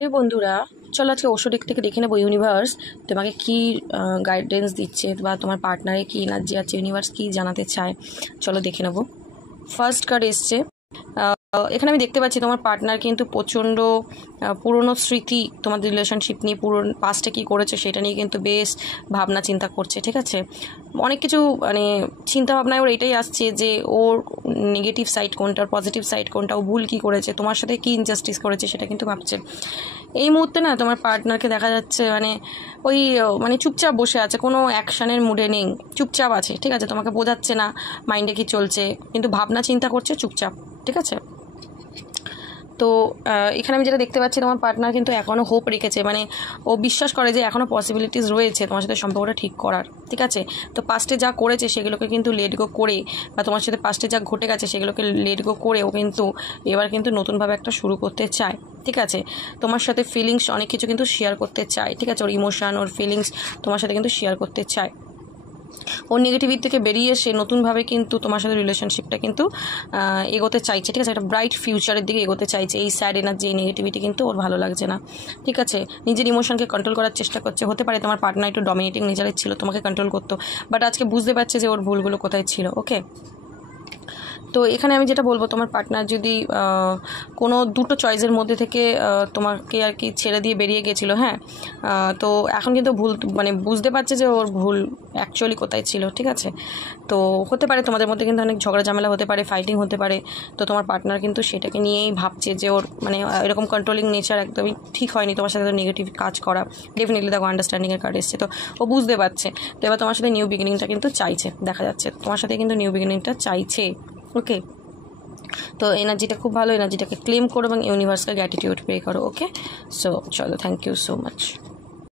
এই বন্ধুরা, চলো আজকে ওষুধ থেকে দেখে নেবো ইউনিভার্স তোমাকে কি গাইডেন্স দিচ্ছে বা তোমার পার্টনারে কি এনার্জি আছে, ইউনিভার্স কি জানাতে চায়। চলো দেখে নেবো। ফার্স্ট কার্ড এসছে। এখানে আমি দেখতে পাচ্ছি তোমার পার্টনার কিন্তু প্রচণ্ড পুরনো স্মৃতি, তোমাদের রিলেশনশিপ নিয়ে পাস্টে কী করেছে সেটা নিয়ে কিন্তু বেশ ভাবনা চিন্তা করছে। ঠিক আছে, অনেক কিছু মানে চিন্তা ভাবনায় ওর এটাই আসছে যে ওর নেগেটিভ সাইড কোনটা, ওর পজিটিভ সাইড কোনটা, ও ভুল কী করেছে, তোমার সাথে কী ইনজাস্টিস করেছে সেটা কিন্তু ভাবছে। এই মুহূর্তে না তোমার পার্টনারকে দেখা যাচ্ছে মানে ওই মানে চুপচাপ বসে আছে, কোনো অ্যাকশানের মুডে নেই, চুপচাপ আছে। ঠিক আছে, তোমাকে বোঝাচ্ছে না মাইন্ডে কী চলছে, কিন্তু ভাবনা চিন্তা করছে চুপচাপ। ঠিক আছে, তো এখানে আমি যেটা দেখতে পাচ্ছি তোমার পার্টনার কিন্তু এখনও হোপ রেখেছে, মানে ও বিশ্বাস করে যে এখনও পসিবিলিটিস রয়েছে তোমার সাথে সম্পর্কটা ঠিক করার। ঠিক আছে, তো পাস্টে যা করেছে সেগুলোকে কিন্তু লেট গো করে, বা তোমার সাথে পাস্টে যা ঘটে গেছে সেগুলোকে লেট গো করে ও কিন্তু এবার কিন্তু নতুনভাবে একটা শুরু করতে চায়। ঠিক আছে, তোমার সাথে ফিলিংস অনেক কিছু কিন্তু শেয়ার করতে চায়। ঠিক আছে, ওর ইমোশন, ওর ফিলিংস তোমার সাথে কিন্তু শেয়ার করতে চায়। ওর নেগেটিভিটি থেকে বেরিয়ে এসে নতুনভাবে কিন্তু তোমার সাথে রিলেশনশিপটা কিন্তু এগোতে চাইছে। ঠিক আছে, একটা ব্রাইট ফিউচারের দিকে এগোতে চাইছে। এই স্যাড এনার্জি, এই নেগেটিভিটি কিন্তু ওর ভালো লাগছে না। ঠিক আছে, নিজের ইমোশনকে কন্ট্রোল করার চেষ্টা করছে। হতে পারে তোমার পার্টনার একটু ডমিনেটিং নেচারের ছিল, তোমাকে কন্ট্রোল করতো, বাট আজকে বুঝতে পারছে যে ওর ভুলগুলো কোথায় ছিল। ওকে, তো এখানে আমি যেটা বলবো, তোমার পার্টনার যদি কোনো দুটো চয়েসের মধ্যে থেকে তোমাকে আর কি ছেড়ে দিয়ে বেরিয়ে গেছিলো, হ্যাঁ, তো এখন কিন্তু ভুল মানে বুঝতে পারছে যে ওর ভুল অ্যাকচুয়ালি কোথায় ছিল। ঠিক আছে, তো হতে পারে তোমাদের মধ্যে কিন্তু অনেক ঝগড়া ঝামেলা হতে পারে, ফাইটিং হতে পারে। তো তোমার পার্টনার কিন্তু সেটাকে নিয়েই ভাবছে যে ওর মানে এরকম কন্ট্রোলিং নেচার একদমই ঠিক হয়নি, তোমার সাথে নেগেটিভ কাজ করা। ডেফিনেটলি দেখো আন্ডারস্ট্যান্ডিংয়ের কার্ড এসছে, তো ও বুঝতে পারছে। তো এবার তোমার সাথে নিউ বিগিনিংটা কিন্তু চাইছে, দেখা যাচ্ছে তোমার সাথে কিন্তু নিউ বিগিনিংটা চাইছে। ওকে, তো এনার্জিটা খুব ভালো, এনার্জিটাকে ক্লেম করো এবং ইউনিভার্সকে গ্র্যাটিটিউড পে করো। ওকে, সো চলো, থ্যাংক ইউ সো মাচ।